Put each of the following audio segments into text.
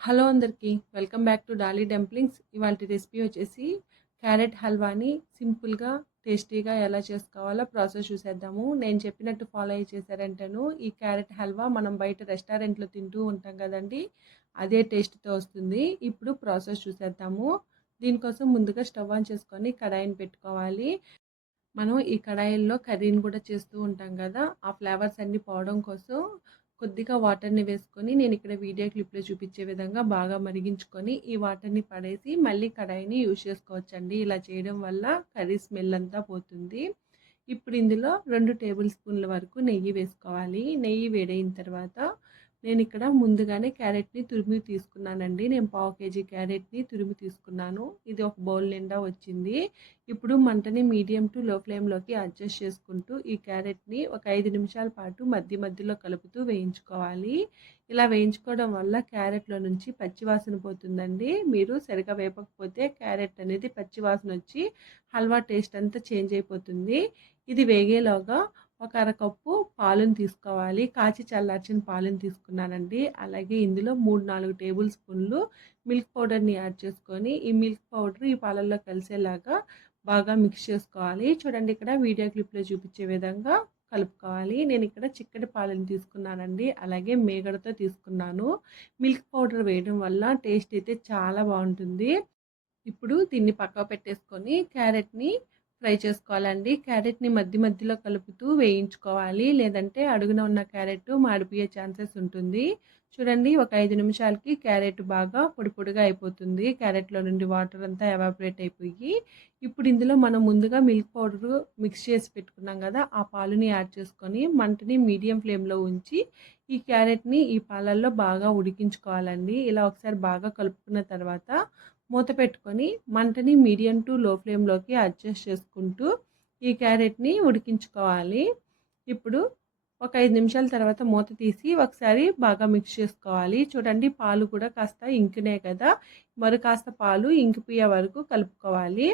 Hello అందరికీ welcome back to Dolly dumplings. ఇవాల్టి recipe వచ్చేసి క్యారెట్ హల్వాని సింపుల్గా టేస్టీగా ఎలా చేసుకోవాలో ప్రాసెస్ చూసేద్దాము. నేను చెప్పినట్టు ఫాలో అయ్యి చేశారంటేను ఈ క్యారెట్ హల్వా మనం బయట రెస్టారెంట్లో తింటూ ఉంటాం కదండి, అదే టేస్ట్తో వస్తుంది. ఇప్పుడు ప్రాసెస్ చూసేద్దాము. దీనికోసం ముందుగా స్టవ్ ఆన్ చేసుకొని కడాయిని పెట్టుకోవాలి. మనం ఈ కడాయిల్లో కర్రీని కూడా చేస్తూ ఉంటాం కదా, ఆ ఫ్లేవర్స్ అన్నీ పోవడం కోసం కొద్దిగా వాటర్ని వేసుకొని నేను ఇక్కడ వీడియో క్లిప్లో చూపించే విధంగా బాగా మరిగించుకొని ఈ వాటర్ని పడేసి మళ్ళీ కడాయిని యూజ్ చేసుకోవచ్చండి. ఇలా చేయడం వల్ల కర్రీ స్మెల్ అంతా పోతుంది. ఇప్పుడు ఇందులో 2 టేబుల్ స్పూన్ల వరకు నెయ్యి వేసుకోవాలి. నెయ్యి వేడైన తర్వాత నేను ఇక్కడ ముందుగానే క్యారెట్ని తురిమి తీసుకున్నానండి. నేను 1/2 కేజీ క్యారెట్ని తురిమి తీసుకున్నాను. ఇది ఒక బౌల్ నిండా వచ్చింది. ఇప్పుడు మంటని మీడియం టు లో ఫ్లేమ్లోకి అడ్జస్ట్ చేసుకుంటూ ఈ క్యారెట్ని ఒక 5 నిమిషాల పాటు మధ్యలో కలుపుతూ వేయించుకోవాలి. ఇలా వేయించుకోవడం వల్ల క్యారెట్లో నుంచి పచ్చివాసన పోతుందండి. మీరు సరిగా వేపకపోతే క్యారెట్ అనేది పచ్చివాసన వచ్చి హల్వా టేస్ట్ అంతా చేంజ్ అయిపోతుంది. ఇది వేగేలోగా ఒక అరకప్పు పాలను తీసుకోవాలి. కాచి చల్లార్చిన పాలను తీసుకున్నానండి. అలాగే ఇందులో 3-4 టేబుల్ స్పూన్లు మిల్క్ పౌడర్ని యాడ్ చేసుకొని ఈ మిల్క్ పౌడర్ ఈ పాలల్లో కలిసేలాగా బాగా మిక్స్ చేసుకోవాలి. చూడండి, ఇక్కడ వీడియో క్లిప్లో చూపించే విధంగా కలుపుకోవాలి. నేను ఇక్కడ చిక్కటి పాలను తీసుకున్నానండి. అలాగే మేగడతో తీసుకున్నాను. మిల్క్ పౌడర్ వేయడం వల్ల టేస్ట్ అయితే చాలా బాగుంటుంది. ఇప్పుడు దీన్ని పక్కకు పెట్టేసుకొని క్యారెట్ని ఫ్రై చేసుకోవాలండి. క్యారెట్ని మధ్యలో కలుపుతూ వేయించుకోవాలి, లేదంటే అడుగున ఉన్న క్యారెట్ మాడిపోయే ఛాన్సెస్ ఉంటుంది. చూడండి, ఒక 5 నిమిషాలకి క్యారెట్ బాగా పొడి పొడిగా అయిపోతుంది. క్యారెట్లో నుండి వాటర్ అంతా ఎవాపరేట్ అయిపోయి ఇప్పుడు ఇందులో మనం ముందుగా మిల్క్ పౌడర్ మిక్స్ చేసి పెట్టుకున్నాం కదా, ఆ పాలుని యాడ్ చేసుకొని మంటని మీడియం ఫ్లేమ్లో ఉంచి ఈ క్యారెట్ని ఈ పాలల్లో బాగా ఉడికించుకోవాలండి. ఇలా ఒకసారి బాగా కలుపుకున్న తర్వాత మూత పెట్టుకొని మంటని మీడియం టు లో ఫ్లేమ్లోకి అడ్జస్ట్ చేసుకుంటూ ఈ క్యారెట్ని ఉడికించుకోవాలి. ఇప్పుడు ఒక 5 నిమిషాల తర్వాత మూత తీసి ఒకసారి బాగా మిక్స్ చేసుకోవాలి. చూడండి, పాలు కూడా కాస్త ఇంకినాయి కదా, మరి కాస్త పాలు ఇంకిపోయే వరకు కలుపుకోవాలి.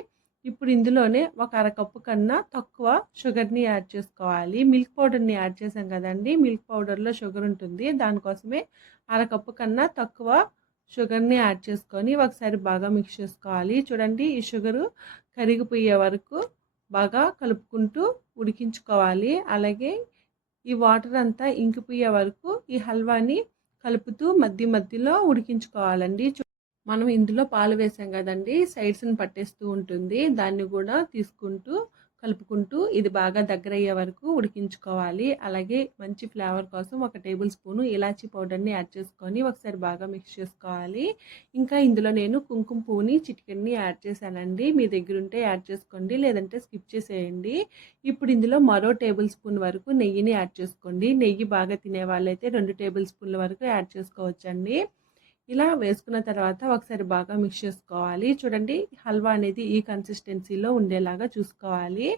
ఇప్పుడు ఇందులోనే ఒక అరకప్పు కన్నా తక్కువ షుగర్ని యాడ్ చేసుకోవాలి. మిల్క్ పౌడర్ని యాడ్ చేసాం కదండి, మిల్క్ పౌడర్లో షుగర్ ఉంటుంది. దానికోసమే అరకప్పు కన్నా తక్కువ షుగర్ని యాడ్ చేసుకొని ఒకసారి బాగా మిక్స్ చేసుకోవాలి. చూడండి, ఈ షుగరు కరిగిపోయే వరకు బాగా కలుపుకుంటూ ఉడికించుకోవాలి. అలాగే ఈ వాటర్ అంతా ఇంకిపోయే వరకు ఈ హల్వాని కలుపుతూ మధ్యలో ఉడికించుకోవాలండి. మనం ఇందులో పాలు వేసాం కదండి, సైడ్స్ని పట్టేస్తూ ఉంటుంది. దాన్ని కూడా తీసుకుంటూ కలుపుకుంటూ ఇది బాగా దగ్గర అయ్యే వరకు ఉడికించుకోవాలి. అలాగే మంచి ఫ్లేవర్ కోసం ఒక టేబుల్ స్పూను ఇలాచీ పౌడర్ని యాడ్ చేసుకొని ఒకసారి బాగా మిక్స్ చేసుకోవాలి. ఇంకా ఇందులో నేను కుంకుమ పువ్వుని చిటికెన్ని యాడ్ చేశానండి. మీ దగ్గర ఉంటే యాడ్ చేసుకోండి, లేదంటే స్కిప్ చేసేయండి. ఇప్పుడు ఇందులో మరో టేబుల్ స్పూన్ వరకు నెయ్యిని యాడ్ చేసుకోండి. నెయ్యి బాగా తినే వాళ్ళైతే 2 టేబుల్ స్పూన్ల వరకు యాడ్ చేసుకోవచ్చండి. ఇలా వేసుకున్న తర్వాత ఒకసారి బాగా మిక్స్ చేసుకోవాలి. చూడండి, హల్వా అనేది ఈ కన్సిస్టెన్సీలో ఉండేలాగా చూసుకోవాలి.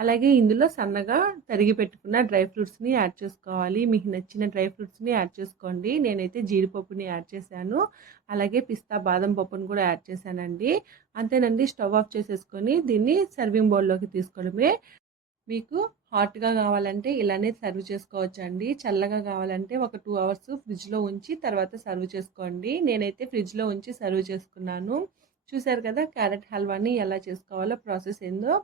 అలాగే ఇందులో సన్నగా తరిగి పెట్టుకున్న డ్రై ఫ్రూట్స్ని యాడ్ చేసుకోవాలి. మీకు నచ్చిన డ్రై ఫ్రూట్స్ని యాడ్ చేసుకోండి. నేనైతే జీడిపప్పుని యాడ్ చేశాను. అలాగే పిస్తా బాదం పప్పును కూడా యాడ్ చేశానండి. అంతేనండి, స్టవ్ ఆఫ్ చేసేసుకొని దీన్ని సర్వింగ్ బౌల్లోకి తీసుకోవడమే. మీకు హాట్గా కావాలంటే ఇలానే సర్వ్ చేసుకోవచ్చండి. చల్లగా కావాలంటే ఒక 2 అవర్స్ ఫ్రిడ్జ్లో ఉంచి తర్వాత సర్వ్ చేసుకోండి. నేనైతే ఫ్రిడ్జ్లో ఉంచి సర్వ్ చేసుకున్నాను. చూశారు కదా క్యారెట్ హల్వాని ఎలా చేసుకోవాలో ప్రాసెస్ ఏందో.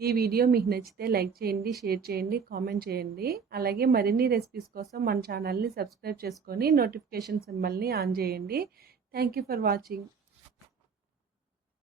ఈ వీడియో మీకు నచ్చితే లైక్ చేయండి, షేర్ చేయండి, కామెంట్ చేయండి. అలాగే మరిన్ని రెసిపీస్ కోసం మన ఛానల్ని సబ్స్క్రైబ్ చేసుకొని నోటిఫికేషన్ సింబల్ని ఆన్ చేయండి. Thank you for watching.